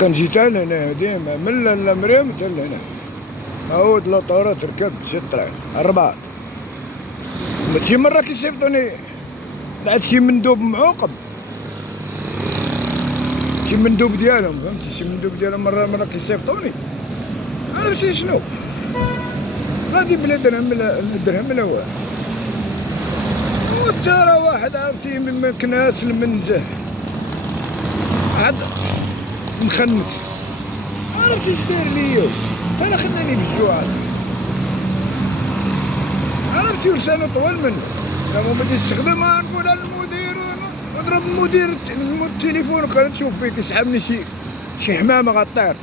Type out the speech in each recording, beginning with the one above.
كنجي تا لهنا ديما من المريم تا لهنا، عاود لاطورة تركب شي طريق الرباط. شي مرة كيصيفطوني لعند شي مندوب معوقب، شي مندوب ديالهم فهمتي، شي مندوب ديالهم مرة كيصيفطوني أنا ماشي شنو غادي بلا درهم لا درهم لا والو. وتا راه واحد عرفتي من مكناس المنزه عاد مخنت، عرفتي اش داير ليا انا خلاني بالجوع عرفتي، ولسانو طوال منه لما ما تستخدمها نقول للمدير نضرب المدير التليفون كان تشوف فيه كيسحبني شي حمامه غطير.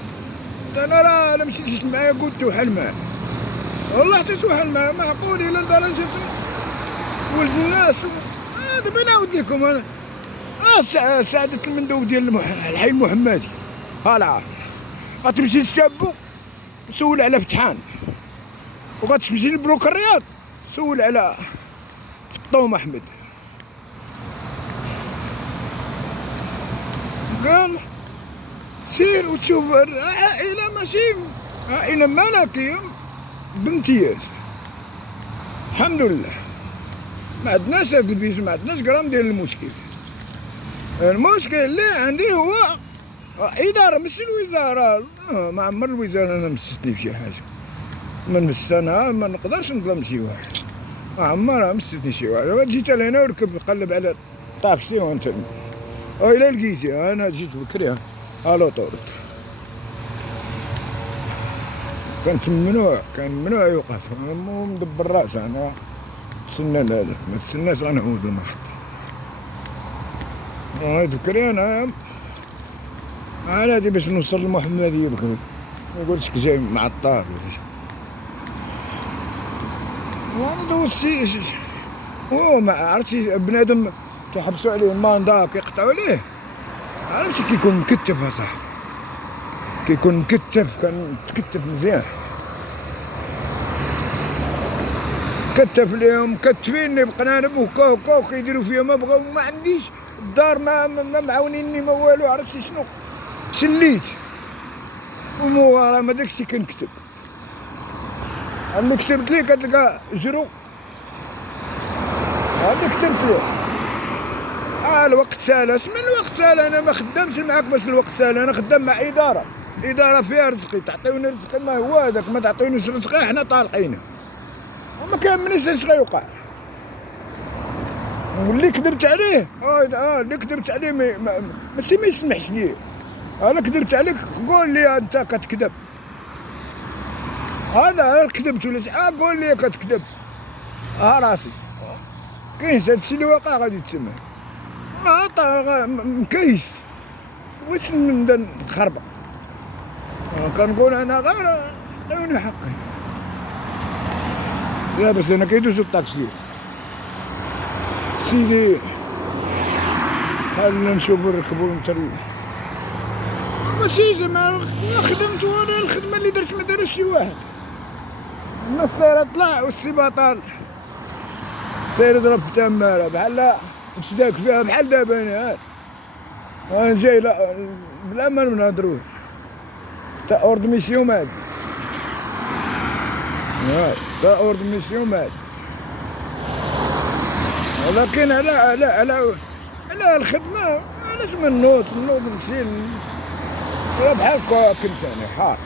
انا راه الا مشيتيش معايا قلت توحل معاه والله حتى توحل معاه معقول الى درجه ولد الناس. دابا نعاود لكم انا سعادة المندوب ديال الحي المحمدي ها العار غتمشي للشابو سول على فتحان، وغتمشي لبلوك الرياض سول على فطوم احمد. قال سير وتشوف عائلة ماشي عائلة ملكية بامتياز الحمد لله، ما عندناش هاد البيز، ما عندناش غرام ديال المشكل. المشكل اللي عندي هو إدارة ماشي الوزارة. ما عمر الوزارة أنا مستني بشي حاجة، من السنة ما نقدرش نظلم شي واحد، ما عمرها مستني شي واحد. جيت لهنا وركب نقلب على طاكسي وانت إلا لقيتي أنا جيت بكري الو طورت كان ممنوع يوقف، مو مدبر راس انا تسنى هذاك ما تسناش غنعود المحطة. بكري انا على هادي باش نوصل للمحمدية بكري، ما يقولش جاي معطل ولا شي. وانا دوزت هو ما عرفتي بنادم كيحبسوا عليه الماندا كيقطعوا عليه، عرفتي كيكون مكتف اصاحبي، كيكون مكتف، كان متكتف مزيان، كتف ليهم مكتفيني بقنا انا بوكا وكيديروا فيا ما بغاو، ما عنديش الدار ما معاونيني ما والو. عرفتي شنو سليت ومورا ما داكشي كنكتب، اللي كتبت ليه كتلقى جرو هذا كتبت ليه الوقت سال. من الوقت سال؟ انا ما خدامش معاك باش الوقت سال، انا خدام مع اداره فيها رزقي، تعطيوني رزقي ما هو هذاك، ما تعطيونيش رزقي حنا طالقينه وما كاملينش اش غيوقع. واللي كذبت عليه اللي كذبت عليه ماشي ما يسمحش ليه، انا كذبت عليك قول لي انت كتكذب، انا كذبت ولا قول لي كتكذب راسي كاين هادشي اللي واقع غادي تسمع مكيس واش نبدا نخربق. كنقول انا غير عطيوني حقي، لا بس انا كيدوزو الطاكسي سيدي خلينا نشوفو نركبو ماشي زعما خدمت وانا الخدمه اللي درت ما دارش شي واحد. النصير طلع والسي بطال سير يضرب في تماره بحال نشداك فيها بحال دابا انا جاي بلا ما نهضرو تا اورد ميسيون مات تا اورد ميسيون مات، ولكن على الخدمه علاش ما نوض نمشي بحال كنت انا حار.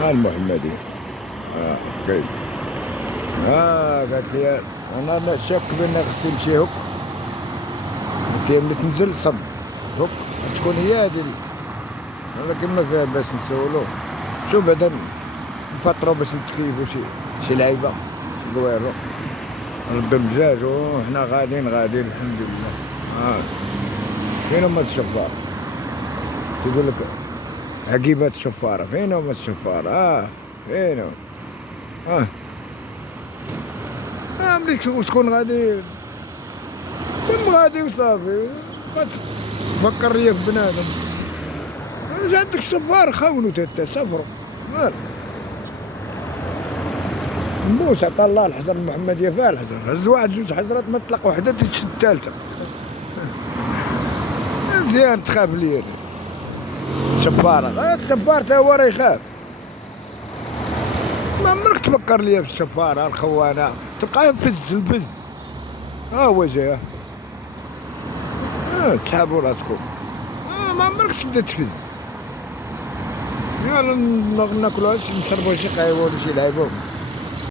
ها المحمدي كاين قالت لي انا شاك بان غسل شي هوك اللي تنزل صب هوك تكون هي هادي، ولكن ما فيها باش نسولو. شوف بعدا نباطرو باش نتكيفو شي لعيبه شي كويرو نردو الدجاج وحنا غاديين الحمد لله. فين هما الشفار؟ تيقول لك عقيبات الشفاره، فين هما الشفار؟ فين هما؟ ملي تكون غادي وصافي تفكر ليا في بنادم. عندك الشفار خونو تا سافرو موسى عطا الله الحجر المحمديه فيها الحجر، هز واحد جوج حجرات ما طلق وحده تشد الثالثه. مزيان تخاف ليا الشفارة، الشفار تا هو راه يخاف. ما عمرك تفكر ليا في الشفارة الخوانة، تلقاه فز الفز. ها هو جاي، تسحبوا راسكم، ما عمرك تبدا تفز. يلا ناكلو نشربو شي قهوة ولا شي لعيبة.